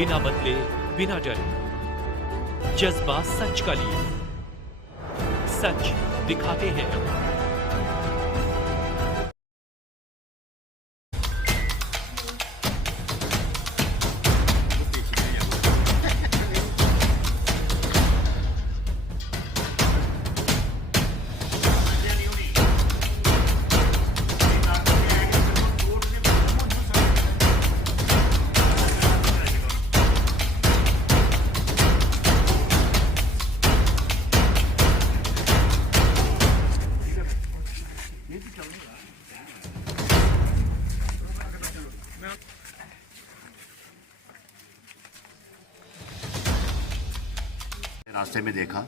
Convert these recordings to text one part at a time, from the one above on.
बिना बदले बिना डरे, जज्बा सच का लिए, सच दिखाते हैं। रास्ते में देखा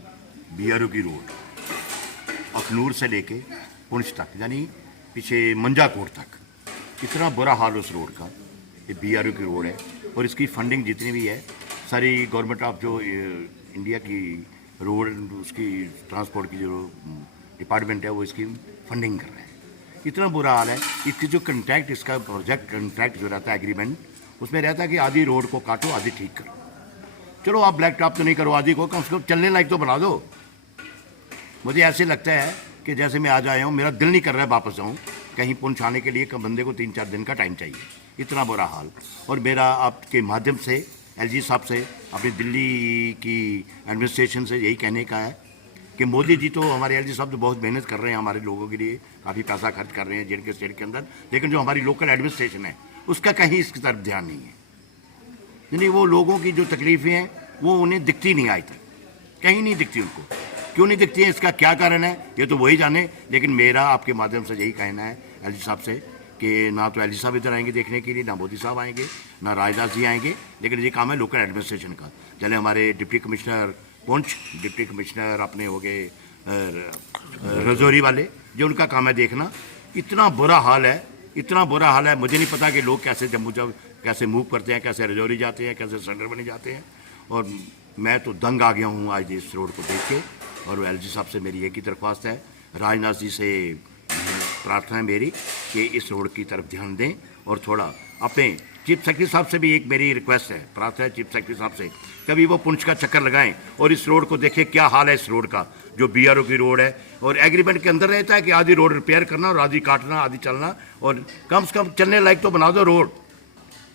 बीआरओ की रोड अखनूर से लेके पुंछ तक, यानी पीछे मंजाकोट तक, इतना बुरा हाल उस रोड का। ये बीआरओ की रोड है और इसकी फंडिंग जितनी भी है सारी गवर्नमेंट ऑफ जो इंडिया की रोड उसकी ट्रांसपोर्ट की जो डिपार्टमेंट है वो इसकी फंडिंग कर रहे हैं। इतना बुरा हाल है। इसकी जो कंट्रैक्ट, इसका प्रोजेक्ट कंट्रैक्ट जो रहता है एग्रीमेंट, उसमें रहता है कि आधी रोड को काटो आधी ठीक करो। चलो आप ब्लैक टॉप तो नहीं करो, आदि को कम से कम चलने लायक तो बना दो। मुझे ऐसे लगता है कि जैसे मैं आज आया हूँ, मेरा दिल नहीं कर रहा है वापस जाऊँ। कहीं पुंछ आने के लिए बंदे को 3-4 दिन का टाइम चाहिए, इतना बुरा हाल। और मेरा आपके माध्यम से एलजी साहब से, अपनी दिल्ली की एडमिनिस्ट्रेशन से यही कहने का है कि मोदी जी तो, हमारे एलजी साहब तो बहुत मेहनत कर रहे हैं हमारे लोगों के लिए, काफ़ी पैसा खर्च कर रहे हैं जिनके स्टेट के अंदर, लेकिन जो हमारी लोकल एडमिनिस्ट्रेशन है उसका कहीं इसकी तरफ ध्यान नहीं है। यानी वो लोगों की जो तकलीफ़ें हैं वो उन्हें दिखती नहीं आज तक, कहीं नहीं दिखती उनको। क्यों नहीं दिखती है, इसका क्या कारण है, ये तो वही जाने। लेकिन मेरा आपके माध्यम से यही कहना है एलजी साहब से कि ना तो एलजी साहब इधर आएंगे देखने के लिए, ना मोदी साहब आएंगे, ना राजनाथ जी आएंगे, लेकिन ये काम है लोकल एडमिनिस्ट्रेशन का। चले हमारे deputy commissioner Poonch, deputy commissioner अपने हो गए रजौरी वाले, जो उनका काम है देखना। इतना बुरा हाल है, इतना बुरा हाल है। मुझे नहीं पता कि लोग कैसे जम्मू कैसे मूव करते हैं, कैसे रजौरी जाते हैं, कैसे संडरबनी जाते हैं। और मैं तो दंग आ गया हूँ आज इस रोड को देख के। और एलजी साहब से मेरी एक ही दरख्वास्त है, राजनाथ जी से प्रार्थना है मेरी कि इस रोड की तरफ ध्यान दें। और थोड़ा अपने चीफ सेक्रेटरी साहब से भी एक मेरी रिक्वेस्ट है, प्रार्थना है चीफ सेक्रेटरी साहब से, कभी वो पुंछ का चक्कर लगाएं और इस रोड को देखें क्या हाल है इस रोड का, जो बीआरओ की रोड है। और एग्रीमेंट के अंदर रहता है कि आधी रोड रिपेयर करना और आधी काटना, आधी चलना, और कम से कम चलने लायक तो बना दो रोड,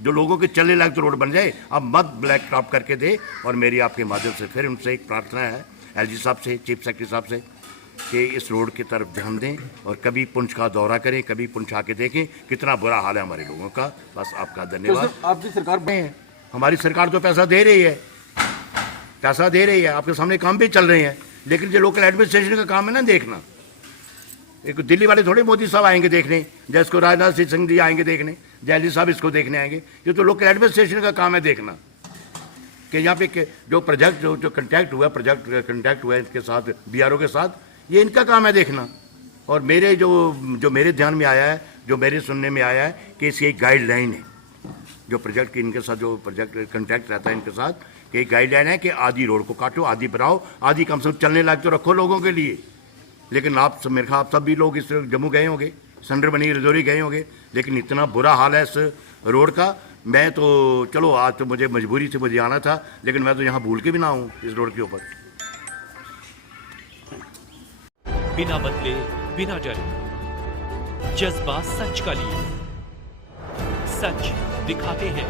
जो लोगों के चलने लायक तो रोड बन जाए। अब मत ब्लैक टॉप करके दे। और मेरी आपके माध्यम से फिर उनसे एक प्रार्थना है एलजी साहब से, चीफ सेक्रेटरी साहब से, कि इस रोड की तरफ ध्यान दें और कभी पुंछ का दौरा करें, कभी पुंछ आके देखें कितना बुरा हाल है हमारे लोगों का। बस आपका धन्यवाद। तो आपकी सरकार है, हमारी सरकार तो पैसा दे रही है, पैसा दे रही है, आपके सामने काम भी चल रहे हैं, लेकिन जो लोकल एडमिनिस्ट्रेशन का काम है ना देखना। एक दिल्ली वाले थोड़े मोदी साहब आएंगे देखने, जैसे इसको राजनाथ सिंह जी आएंगे देखने, जयली साहब इसको देखने आएंगे। ये तो लोकल एडमिनिस्ट्रेशन का काम है देखना कि यहाँ पे जो प्रोजेक्ट जो कंट्रैक्ट हुआ, प्रोजेक्ट कंट्रैक्ट हुआ इनके साथ, बीआरओ के साथ, ये इनका काम है देखना। और मेरे जो मेरे ध्यान में आया है, जो मेरे सुनने में आया है कि इसकी एक गाइडलाइन है, जो प्रोजेक्ट की इनके साथ जो प्रोजेक्ट कंट्रैक्ट रहता है इनके साथ, कि एक गाइडलाइन है कि आधी रोड को काटो, आधी बनाओ, आधी कम से कम चलने लायक तो रखो लोगों के लिए। लेकिन आप सब, मेरे ख्याल आप सब भी लोग इस जम्मू गए होंगे, संडरबनी रजौरी गए होंगे, लेकिन इतना बुरा हाल है इस रोड का। मैं तो चलो आज तो मुझे मजबूरी से मुझे आना था, लेकिन मैं तो यहाँ भूल के भी ना हूँ इस रोड के ऊपर। बिना बदले बिना डरे, जज्बा सच का लिए, सच दिखाते हैं।